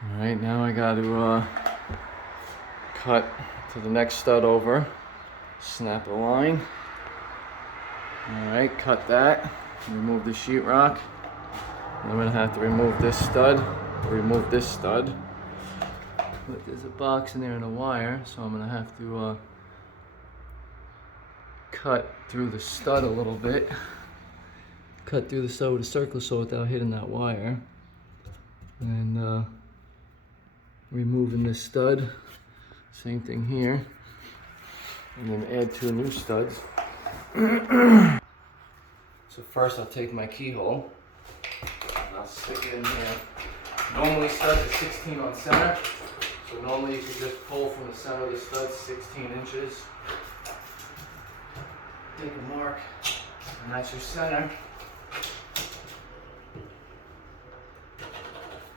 Alright, now I got to cut to the next stud over, snap a line. Alright, cut that, remove the sheetrock. I'm going to have to remove this stud, But there's a box in there and a wire, so I'm going to have to cut through the stud a little bit. Cut through the stud with a circular saw without hitting that wire. And removing this stud, same thing here. And then add 2 new studs. So first I'll take my keyhole and I'll stick it in here. Normally studs are 16 on center, so normally you can just pull from the center of the stud 16 inches. Take a mark, and that's your center.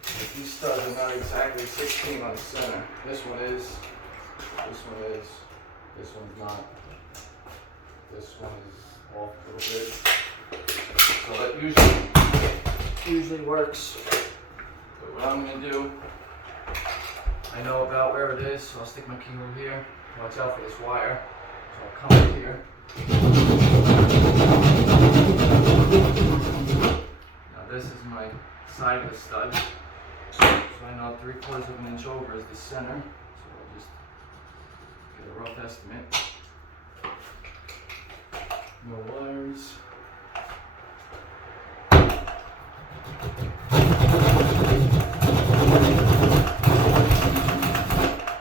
But these studs are not exactly 16 on center. This one is, this one is, this one's not. This one is off a little bit. So that usually works. But what I'm going to do, I know about where it is, so I'll stick my keyhole here. Watch out for this wire. So I'll come up here. Now this is my side of the stud. So I know 3/4 of an inch over is the center. So I'll just get a rough estimate. No wires.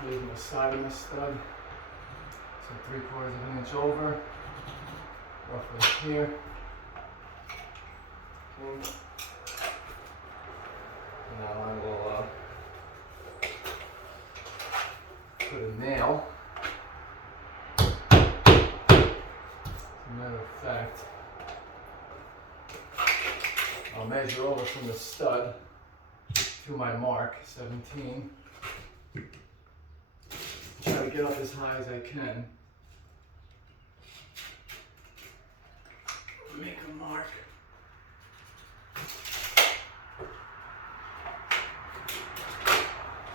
Here's my side of my stud. So 3/4 of an inch over. Roughly here. Okay. Now I will put a nail. As a matter of fact, I'll measure over from the stud to my mark, 17. Try to get up as high as I can. Make a mark.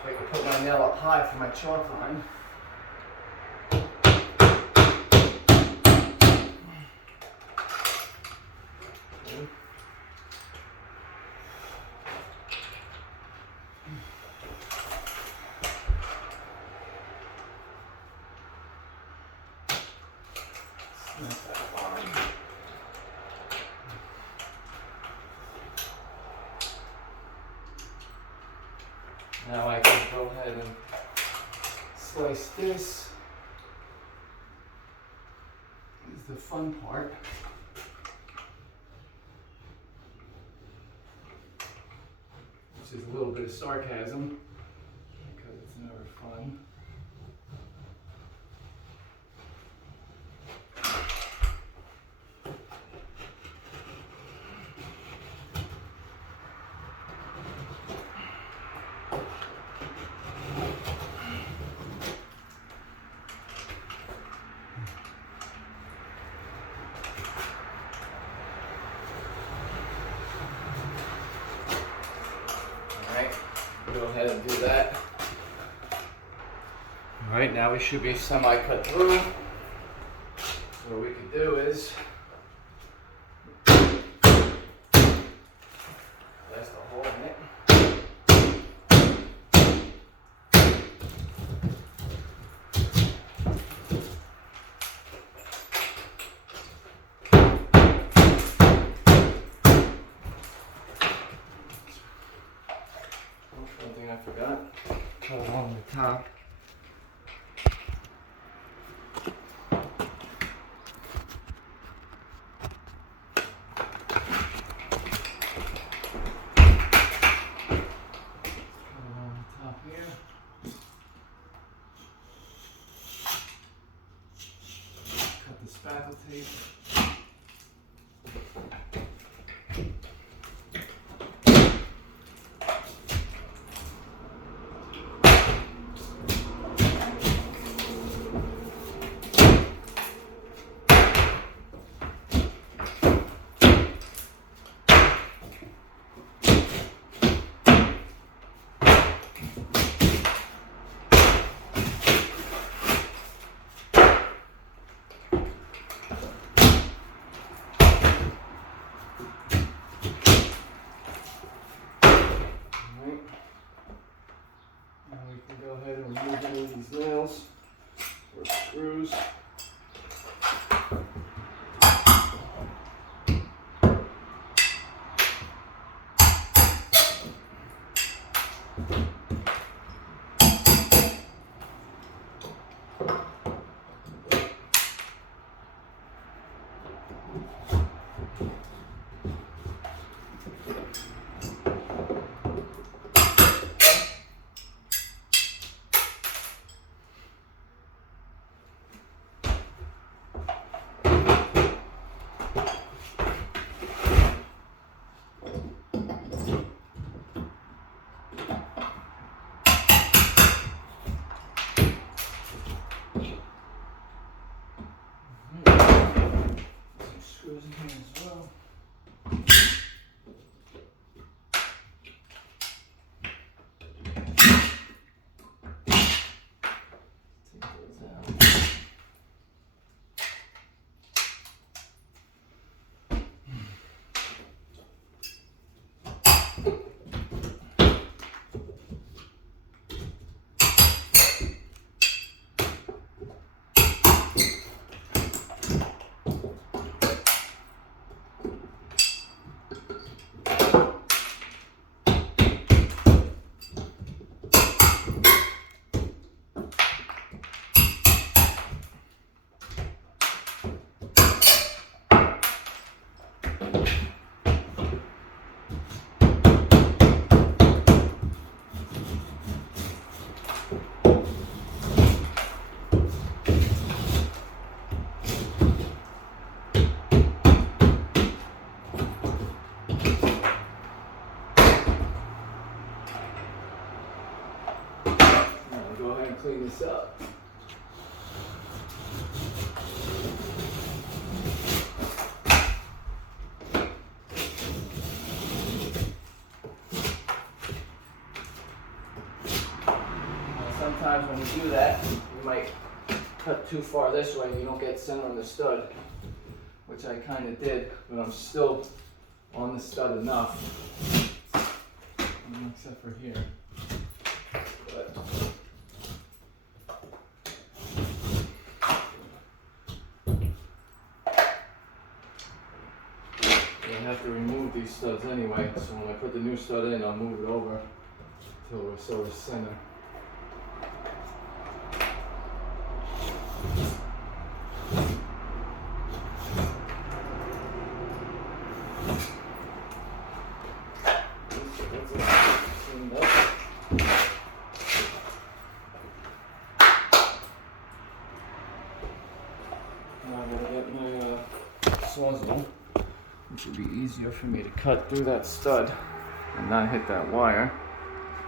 I can put my nail up high for my chalk line. Okay. Snap that line. Now I can go ahead and slice this. This is the fun part. Which is a little bit of sarcasm, because it's never fun. Go ahead and do that. Alright, now we should be semi-cut through. So what we can do is blast a hole in it. One thing I forgot, cut along the top. Cut along the top here. Cut the spackle tape. nails or screws. Screws in here as well. Take those out. Go ahead and clean this up. Sometimes when we do that, we might cut too far this way and you don't get center on the stud, which I kind of did, but I'm still on the stud enough, except for here. But I have to remove these studs anyway, so when I put the new stud in, I'll move it over until we're sort of center. Now I'm gonna get my sawzall, which would be easier for me to cut through that stud and not hit that wire.